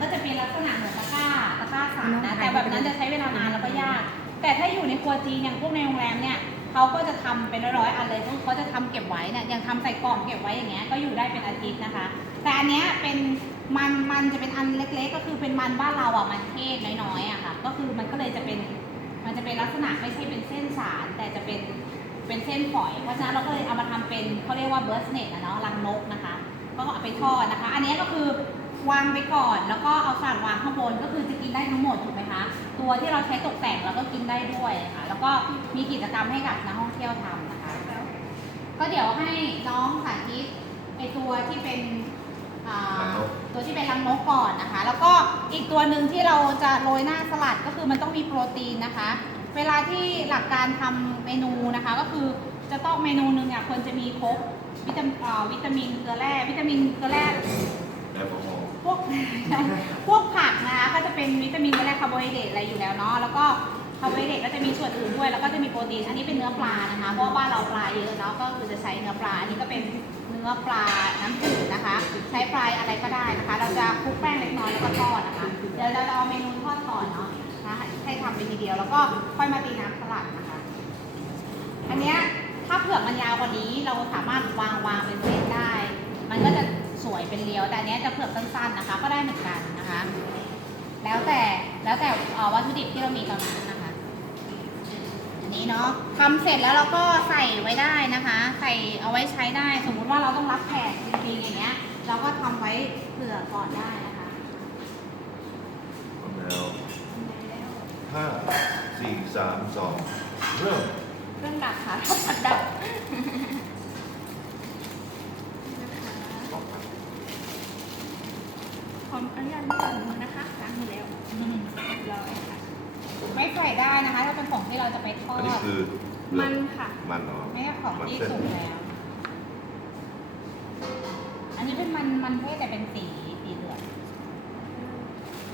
ก็จะเป็นลักษณะเหมือนตะกร้าตะกร้าสารนะแต่แบบนั้นจะใช้เวลานานแล้วก็ยาก แต่ถ้าอยู่ในครัวจีนอย่างพวกในโรงแรมเนี่ยเขาก็จะทำเป็นร้อยๆอันเลยเขาจะทำเก็บไว้เนี่ยอย่างทำใส่กล่องเก็บไว้อย่างเงี้ยก็อยู่ได้เป็นอาทิตย์นะคะ แต่อันเนี้ยเป็นมันมันจะเป็นอันเล็กๆ ก็คือเป็นมันบ้านเราอะมันเทศน้อยๆอะค่ะก็คือมันก็เลยจะเป็นมันจะเป็นลักษณะไม่ใช่เป็นเส้นสาร แต่จะเป็นเป็นเส้นฝอย เพราะฉะนั้นเราก็เลยเอามาทำเป็นเขาเรียกว่าเบิร์สเน็ตอะเนาะรังนกนะคะ ก็เอาไปทอดนะคะ อันนี้ก็คือ วางไปก่อนแล้วก็เอาสารวางข้างบนก็คือจะกินได้ทั้งหมดถูกไหมคะ ตัวที่เราใช้ตกแต่งเราก็กินได้ด้วยค่ะ แล้วก็มีกิจกรรมให้กับนักท่องเที่ยวทำนะคะ ก็เดี๋ยวให้น้องสาธิตไอตัวที่เป็นตัวที่เป็นรังนกก่อนนะคะ แล้วก็อีกตัวหนึ่งที่เราจะโรยหน้าสลัดก็คือมันต้องมีโปรตีนนะคะ เวลาที่หลักการทำเมนูนะคะ ก็คือจะต้องเมนูหนึ่งเนี่ยควรจะมีครบวิตามินเกลือแร่วิตามินเกลือแร่แอลกอฮอล พวก พวกผักนะคะก็จะเป็นวิตามินและคาร์โบไฮเดรตอะไรอยู่แล้วเนาะแล้วก็คาร์โบไฮเดรตก็จะมีส่วนอื่นด้วย แล้วก็จะมีโปรตีนอันนี้เป็นเนื้อปลานะคะเพราะว่าบ้านเราปลาเยอะเนาะก็คือจะใช้เนื้อปลาอันนี้ก็เป็นเนื้อปลาน้ำจืดนะคะ ใช้ปลายอะไรก็ได้นะคะ เราจะคลุกแป้งเล็กน้อยแล้วก็ทอดนะคะ เดี๋ยวเราจะเอาเมนูทอดก่อนเนาะนะให้ทำไปทีเดียวแล้วก็ค่อยมาตีน้ำสลัดนะคะ อันเนี้ยถ้าเผือกมันยาวกว่านี้เราสามารถวางวางเป็นเส้นได้ มันก็จะ สวยเป็นเรียว แต่อันเนี้ยจะเผือกสั้นๆนะคะ ก็ได้เหมือนกันนะคะ แล้วแต่แล้วแต่เอ่อวัตถุดิบที่เรามีตอนนั้นนะคะอันนี้เนาะทำเสร็จแล้วเราก็ใส่ไว้ได้นะคะ ใส่เอาไว้ใช้ได้ สมมุติว่าเราต้องรับแขกจริงๆอย่างเงี้ย เราก็ทำไว้เผื่อก่อนได้นะคะแล้วห้าสี่สามสองเริ่มเครื่องดับค่ะผัดดับขออนุญาตไม่ล้างมือนะคะล้างมือแล้วเรียบร้อยค่ะ ไม่ใส่ได้นะคะ ถ้า เป็นของที่เราจะไปทออันนี้ด คือเปลือกมันค่ะ มันเหรอไม่ใช่ของที่มันเส้นสุกแล้ว อันนี้เป็นมันมันเทศแต่เป็นสีสีเหลือง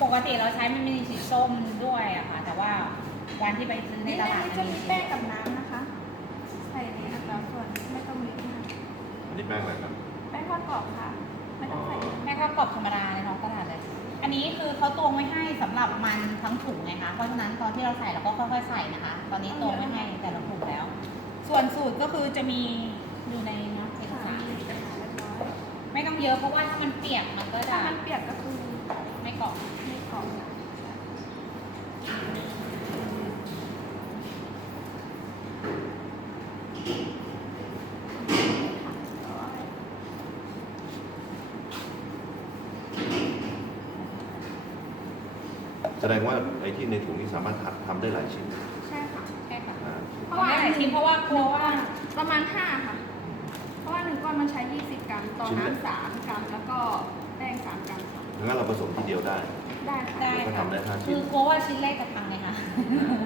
ปกติเราใช้มันมีสีส้มด้วยอะค่ะ แต่ว่าวันที่ไปซื้อในนี่ตลาดจะจะมีมีแป้งกับน้ำนะคะ ใส่ในอัตราส่วนไม่ต้องเยอะมากอันนี้แป้งอะไรครับแป้งทอดกรอบค่ะ ไม่ต้องใส่เยอะแม่ข้าวกรอบธรรมดาในท้องตลาดเลย อันนี้คือเขาตวงไว้ให้สำหรับมันทั้งถุงไงคะ เพราะฉะนั้นตอนที่เราใส่เราก็ค่อยๆใส่นะคะ ตอนนี้ตวงไว้ให้แต่ละถุงแล้ว ส่วนสูตรก็คือจะมีอยู่ในเนาะเอกค่ะสารมีเอกสารเรียบร้อยไม่ต้องเยอะเพราะว่าถ้ามันเปียกมันก็จะถ้ามันเปียกก็คือไม่กรอบไม่กรอบนะ แสดงว่าไอ้ที่ในถุงนี้สามารถทำทำได้หลายชิ้นใช่ค่ะใช่ค่ะอ่าเพราะว่าไม่หลายชิ้นเพราะว่ากลัวว่าประมาณห้าค่ะ เพราะว่าหนึ่งก้อนมันใช้ 20 กรัมต่อน้ำสามกรัมแล้วก็แป้งสามกรัมค่ะงั้นเราผสมทีเดียวได้ได้ค่ะได้ก็ค่ะทำได้ห้าชิ้คืน อกลัวว่าชิ้นแรกจะพังไงคะ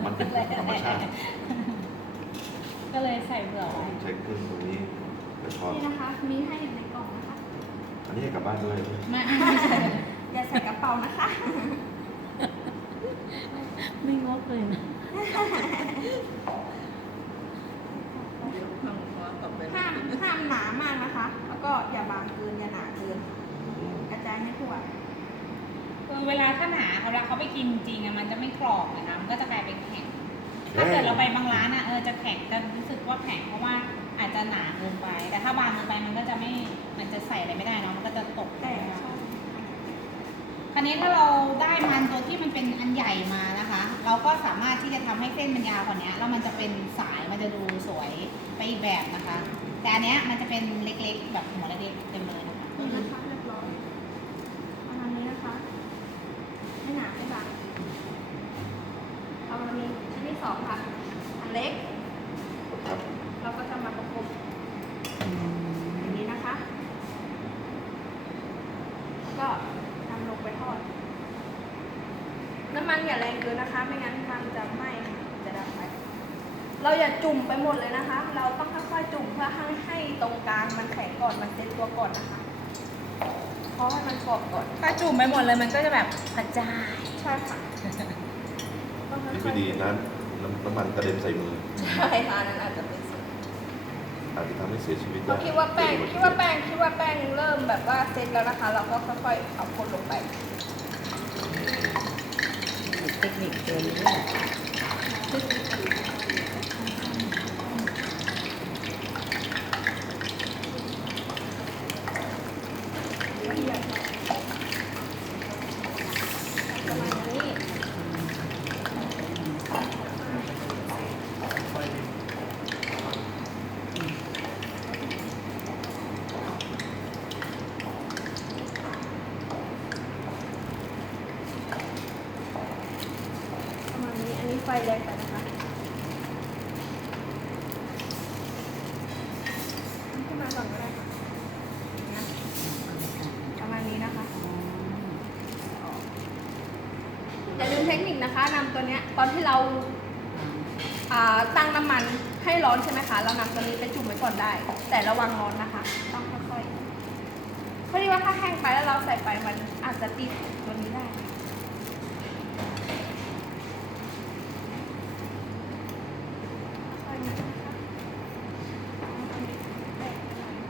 มันเป็นธรรมชาติ ก็เลยใส่เผื่อไว้ใช้เครื่องตรงนี้ไปทอดนี่นะคะ มีให้อยู่ในกล่องนะคะ อันนี้ให้กลับบ้านด้วยไม่ไม่ใช่อย่าใส่กระเป๋านะคะ ไม่งกเลยนะห้ามห้ามหนามากนะคะ แล้วก็อย่าบางเกินอย่าหนาเกินอืมกระจายไม่ทั่วคือเวลาถ้าหนาเวลาเขาไปกินจริงอะมันจะไม่กรอบนะคะมันก็จะกลายเป็นแข็ง ถ้าเกิดเราไปบางร้านอะเออจะแข็งจะรู้สึกว่าแข็งเพราะว่าอาจจะหนาเกินไป แต่ถ้าบางเกินไปมันก็จะไม่ มันจะใส่อะไรไม่ได้เนาะ มันก็จะตกแต่แต่ คราวนี้ถ้าเราได้มันตัวที่มันเป็นอันใหญ่มานะคะ เราก็สามารถที่จะทำให้เส้นมันยาวกว่านี้แล้วมันจะเป็นสายมันจะดูสวยไปอีกแบบนะคะ แต่อันเนี้ยมันจะเป็นเล็กๆ แบบหัวเล็กๆเต็มเลยนะคะนี่นะคะเรียบร้อยประมาณนี้นะคะไม่หนาไม่บางเอามามีชิ้นที่สองค่ะอันเล็ก ครับ เราก็จะมาประกบอย่างนี้นะคะ แล้วก็นำลงไปทอด น้ำมัน อย่าแรงเกินนะคะ ไม่งั้นมันจะไหม้ค่ะจะดับไปเราอย่าจุ่มไปหมดเลยนะคะ เราต้องค่อยๆจุ่มเพื่อให้ให้ตรงกลางมันแข็งก่อนมันเซ็ตตัวก่อนนะคะเพราะให้มันกรอบก่อนถ้าจุ่มไปหมดเลยมันก็จะแบบกระจายใช่ค่ะต้องค่นี่อไม่ยดีนะน้ำน้ำมันกระเด็นใส่มือๆใช่ค่ะอันนั้นอาจจะเป็นส่วนอาจจะทำให้เสียชีวิตพได้อคิดว่าแป้งคิดว่าแป้งคิดว่าแป้งเริ่มแบบว่าเซ็ตแล้วนะคะ เราก็ค่อยๆเอาคนลงไป เทคนิคตัวนี้แหละ ประมาณนี้ประมาณนี้ อันนี้ไฟแรงไปนะคะขึ้นมาก่อนก็ได้ค่ะนะประมาณนี้นะคะ อย่าลืมเทคนิคนะคะนำตัวเนี้ยตอนที่เราอ่าตั้งน้ำมันให้ร้อนใช่ไหมคะ เรานำตัวนี้ไปจุ่มไว้ก่อนได้ แต่ระวังร้อนนะคะ ต้องค่อยๆเพราะที่ว่าถ้าแห้งไปแล้วเราใส่ไปมันอาจจะติดตัวนี้ได้ค่อยๆนะคะ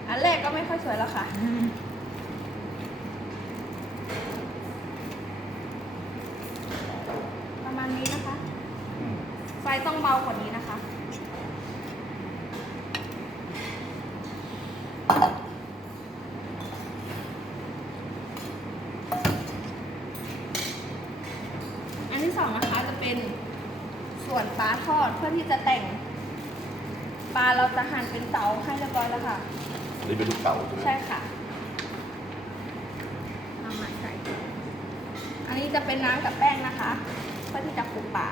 อันแรกก็ ไม่ค่อยสวยแล้วค่ะ ประมาณนี้นะคะ ไฟต้องเบากว่านี้นะคะ อันที่สองนะคะจะเป็นส่วนปลาทอดเพื่อที่จะแต่งปลาเราจะหั่นเป็นเต๋าให้เรียบร้อยแล้วค่ะ นี่เป็นลูกเต๋าใช่ไหมใช่ค่ะน้ำมันใส่อันนี้จะเป็นน้ำกับแป้งนะคะ เพื่อที่จะคลุกปลา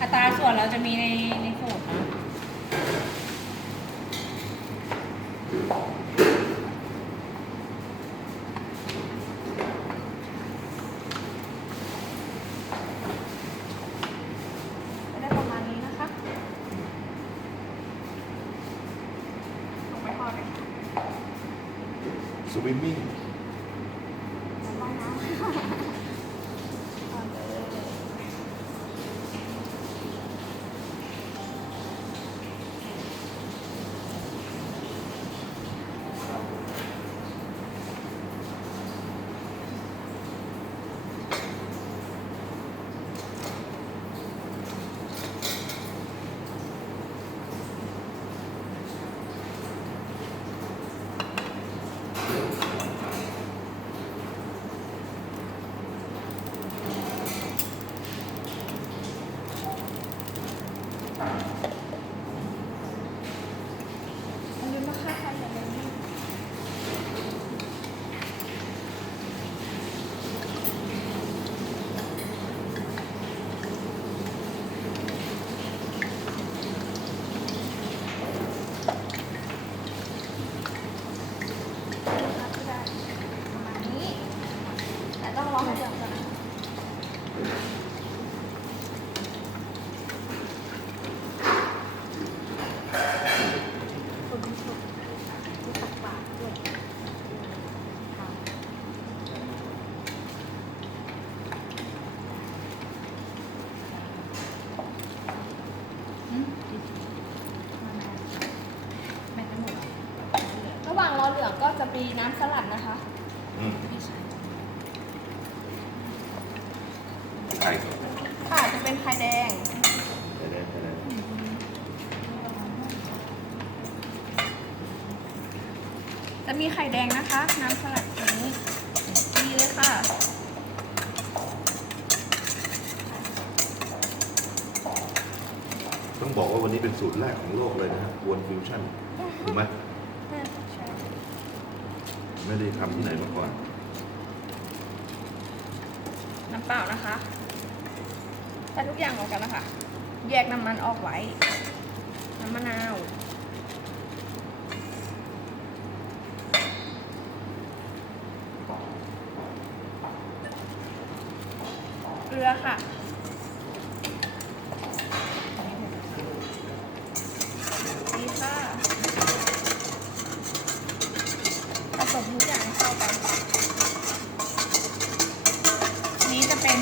อัตราส่วนเราจะมีในในสูตรนะได้ประมาณนี้นะคะลงไปทอดเลยค่ะ สวิมมิ่ง แล้วก็น้ำทอดเลย อย่าลืมนะคะใครอย่าลืม ประมาณนี้ แต่ต้องรอให้เดือดก่อนนะคนที่ชอบที่ตักบาตรด้วยค่ะ อืมไม่ทั้งหมดหรอ ระหว่างรอเหลืองก็ จะมีน้ำสลัดนะคะอืมไม่ใช่ไข่ค่ะจะเป็นไข่แดง ไข่แดงไข่แดงจะมีไข่แดงนะคะ น้ำสลัดตัวนี้ดีเลยค่ะต้องบอกว่าวันนี้เป็นสูตรแรกของโลกเลยนะฮะกวนฟิวชั่นถูกไหมใช่ ไม่ได้ทำที่ไหนมาก่อน น้ำเปล่านะคะใส่ทุกอย่างออกกันนะคะ แยกน้ำมันออกไว้ น้ำมะนาวเกลือค่ะ นี่ค่ะผสมทุกอย่างให้เข้ากัน อันนี้จะเป็น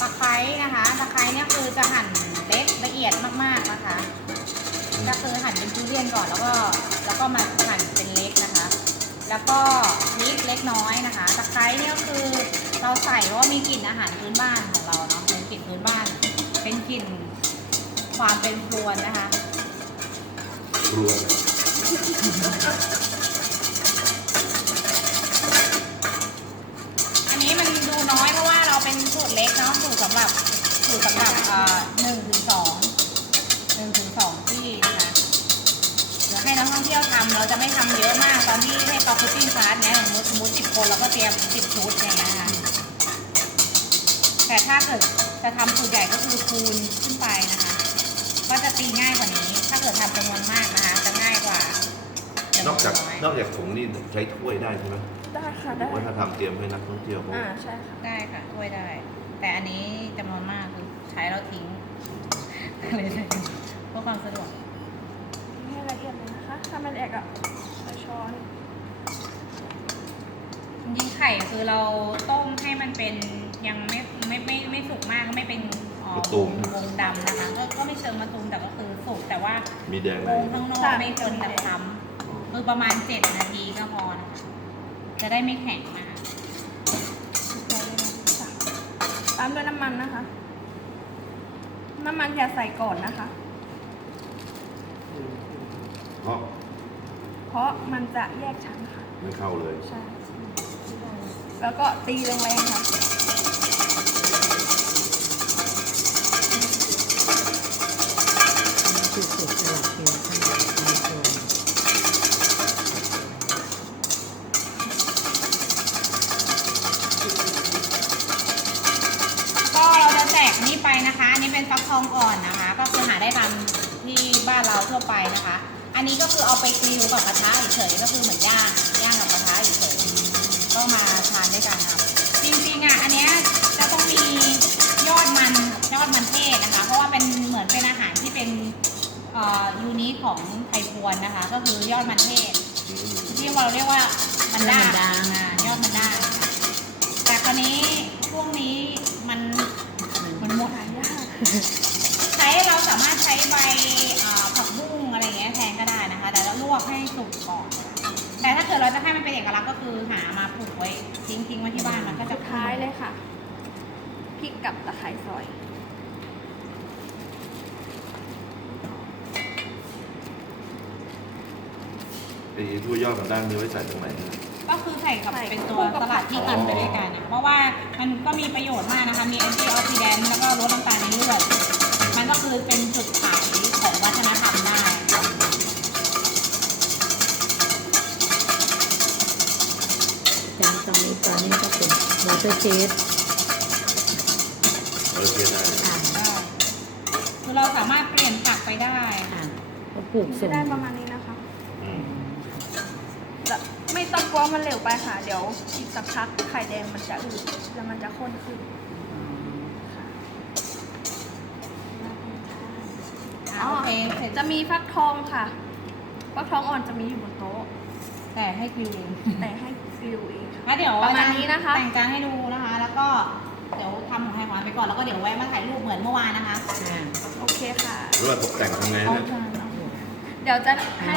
ตะไคร้ นะคะตะไคร้เนี่ยคือจะหั่นเล็กละเอียดมากๆนะคะก็คือหั่นเป็นทุเรียนก่อนแล้วก็แล้วก็มาหั่นเป็นเล็กนะคะ แล้วก็พริกเล็กน้อยนะคะตะไคร้เนี่ยคือเราใส่เพราะมีกลิ่นอาหารพื้นบ้านของเราเนาะเป็นกลิ่นพื้นบ้าน เป็นกลิ่นความเป็นพรวนนะคะรวนนี้มันดูน้อยเพราะว่าเราเป็นสูตรเล็กเนาะสูตรสำหรับ สูตรสำหรับเอ่อหนึ่งถึงสองหนึ่งถึงสองที่นะคะเดี๋ยวให้นักท่องเที่ยวทำเราจะไม่ทำเยอะมาก ตอนที่ให้เขาคุกกิ้งคลาสเนี่ยสมมติสมมติสิบคนเราก็เตรียมสิบชุดอย่างเงี้ยนะคะแต่ถ้าเกิดจะทำสูตรใหญ่ก็คือคูณขึ้นไปนะคะ ก็จะตีง่ายกว่านี้ ถ้าเกิดทำจำนวนมากนะคะ จะง่ายกว่าจำนวอกจากยนอกจากถุงนี่ใช้ถ้วยได้ใช่ไหมได้ค่ะผได้มว่าถ้าทำเตรียมให้นักท่องเที่ยวเขาอ่าใช่ค่ะได้ค่ะช่วยได้ แต่อันนี้จำนวนมากคือใช้แล้วทิ้งเลยใช้เพื่อความสะดวกให้ละเอียดเลยนะคะถ้ามันแอกอะใช้ช้อนจริงๆไข่คือเราต้มให้มันเป็นยังไม่ไม่ไม่ไม่สุกมากก็ไม่เป็นเอ่อมะตูม วงดำนะคะก็ก็ไม่เชิงมะตูมแต่ก็คือสุกแต่ว่ามีแดงวในงข้างนอกไม่จนแบบช้ำคือประมาณเจ็ดนาทีก็พอนะคะจะได้ไม่แข็งนะคะตามด้วยน้ำมันนะคะ น้ำมันอย่าใส่ก่อนนะคะ เพราะเพราะมันจะแยกชั้นค่ะ ไม่เข้าเลย ใช่ แล้วก็ตีแรงๆค่ะ ได้ตามที่บ้านเราทั่วไปนะคะ อันนี้ก็คือเอาไปกริลกับกระทะเฉยๆก็คือเหมือนย่างย่างกับกระทะเฉยๆก็มาทานด้วยกันครับจริงๆอะอันเนี้ยจะต้องมียอดมันยอดมันเทศนะคะ เพราะว่าเป็นเหมือนเป็นอาหารที่เป็นอ่อยูนิคของไทยพวนนะคะ ก็คือยอดมันเทศที่เราเรียกว่ามันด้างยอดมันด้างแต่คราวนี้ช่วงนี้มันมันหมดหายาก สามารถใช้ใบอ่าผักบุ้งอะไรอย่างเงี้ยแทนก็ได้นะคะ แต่เราลวกให้สุกก่อน แต่ถ้าเกิดเราจะให้มันเป็นเอกลักษณ์ก็คือหามาปลูกไว้ทิ้งทิ้งๆไว้ที่บ้านมันก็จะสุดท้ายเลยค่ะพริกกับตะไคร้ซอยไอ้ถ้วยยอดมันด้านนี้ไว้ใส่ตรงไหนนะก็คือใส่กับใส่เป็นตัวคู่กับสลัดที่กันไปด้วยกันนะเพราะว่ามันก็มีประโยชน์มากนะคะ มีแอนตี้ออกซิแดนต์แล้วก็ลดน้ำตาล เตอร์เชฟเออเทได้อ่าได้คือเราสามารถเปลี่ยนผักไปได้อ่าก็ปลูกจะส่งได้ประมาณนี้นะคะอืมจะไม่ต้องกลัวมันเหลวไปค่ะ เดี๋ยวอีกสักพักไข่แดงมันจะอืดแล้วมันจะข้นขึ้นค่ะอ่าโอเคเสร็จจะมีฟักทองค่ะฟักทองอ่อนจะมีอยู่บนโต๊ะ แต่ให้กิวแต่ให้กริวเอง ค่ะแล้วเดี๋ยวประมาณนี้นะคะ แต่งจานให้ดูนะคะ แล้วก็เดี๋ยวทำของไทยหวานไปก่อนแล้วก็เดี๋ยวแวะมาถ่ายรูปเหมือนเมื่อวานนะคะอ่าโอเคค่ะแล้วเราตกแต่งทำไงเอาเนี่ยจานเอาเดี๋ยวจะให้